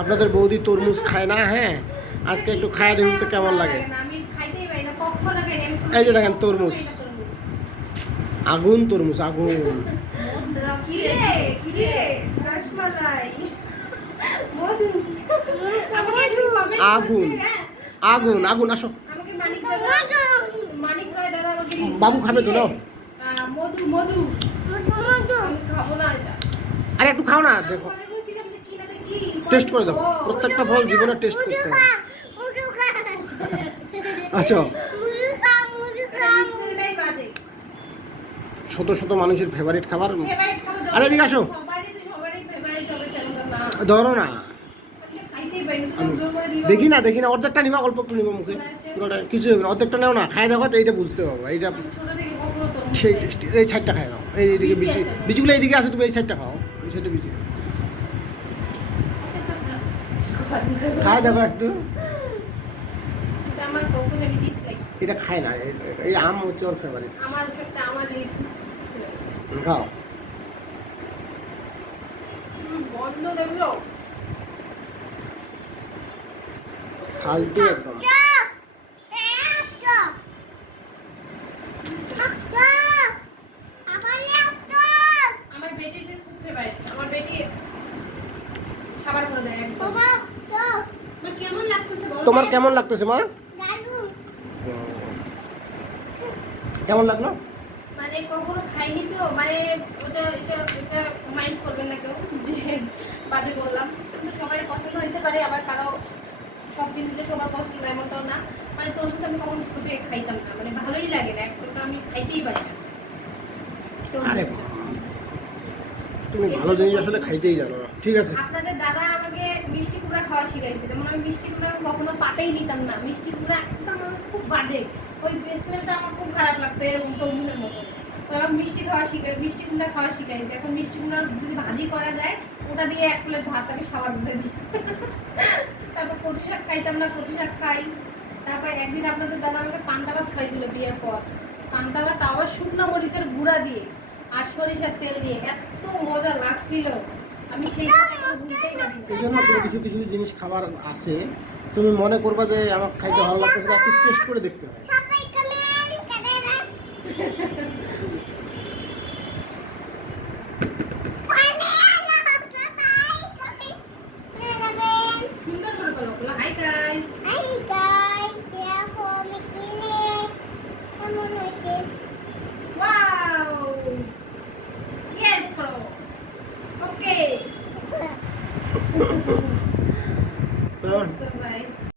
আপনাদের বৌদি তরমুজ খায় না, হ্যাঁ আজকে একটু খায়া দেখুন তো কেমন লাগে। এই যে দেখেন তরমুজ, আগুন তরমুজ, আগুন। আগুন আগুন আগুন, আসো বাবু খাবে তো নাও। আরে একটু খাও না, দেখো টেস্ট করে দাও, প্রত্যেকটা ফল জীবনে টেস্ট করতে হবে। আচ্ছা, শত শত মানুষের ফেভারিট খাবার। আরে এদিকে আসো, ধরো না, দেখি না দেখি না, অর্ধেকটা নিবা, অল্প একটু নিবা মুখে, পুরোটা কিছু হবে না, অর্ধেকটা নেও না, খাই দেখো এইটা বুঝতে পারবো, এইটা সেই টেস্টি। এই সাইডটা খাই দাও, এইদিকে বিচি, বিচিগুলো এইদিকে আছে, তুমি এই সাইডটা খাও, এই সাইডে বিচি খাই দেখো একটু। এটা খায় না, এই আম হচ্ছে ওর ফেভারিট। খাও ফালতু একদম। তোমার কেমন লাগতেছে মা? কেমন লাগলো? মানে কখনো খাইনি তো, মানে ওটা এটা এটা মাইন্ড করবেন না কেউ যে বাজে বললাম, কিন্তু সবার পছন্দ হইতে পারে, আবার কারো সব জিনিস যে সবার পছন্দ এমনটাও না। মানে তরমুজ আমি কখনো ছোট থেকে খাইতাম না, মানে ভালোই লাগে না, একটা আমি খাইতেই পারি না। আরে তুমি ভালো জিনিস আসলে খাইতেই জানো না, ঠিক আছে। আপনাদের দাদা আমাকে মিষ্টি কুমড়া খাওয়া শিখাইছে, যেমন আমি মিষ্টি কুমড়া কখনো পাতেই দিতাম না, মিষ্টি কুমড়া একদম আমার খুব বাজে, ওই স্মেলটা আমার খুব খারাপ লাগতো, এরকম তরমুজের মতো। মিষ্টি খাওয়া শিখাই, মিষ্টি কুমড়া খাওয়া শিখাইছে। এখন মিষ্টি কুমড়া যদি ভাজি করা যায়, ওটা দিয়ে এক প্লেট ভাত আমি সাবার ভরে দিই। তারপর কচু শাক খাইতাম না, কচু শাক খাই। তারপর একদিন আপনাদের দাদা আমাকে পান্তা ভাত খাইছিল বিয়ের পর, পান্তা ভাত আবার শুকনো মরিচের গুঁড়া দিয়ে আর সরিষার তেল দিয়ে, এত মজা লাগছিল, আমি সেই এই জন্য কিছু কিছু জিনিস খাবার আছে, তুমি মনে করবা যে আমার খাইতে ভালো লাগতেছে, একটু টেস্ট করে দেখতে হয়। সুন্দর করে বলো, হাই গাইস, ওয়াও, ইয়েস করো, ওকে। তো